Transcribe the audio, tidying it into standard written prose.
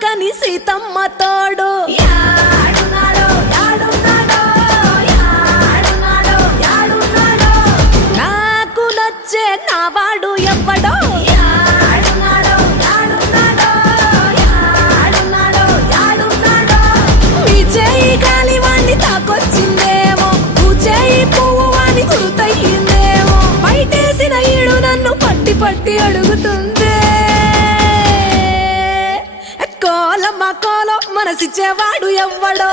సక్కని సీతమ్మ తోడు నాకు నచ్చే నావాడు ఎవ్వడో మీ చేయి గాలి వాణ్ణి తాకొచ్చిందేమో చేయి పువ్వు వాణ్ణి గుర్తయ్యిందేమో బయటేసిన ఈడు నన్ను పట్టి పట్టి అడుగుతుందే కోలమ్మ కోలం మనసిచ్చేవాడు ఎవ్వడో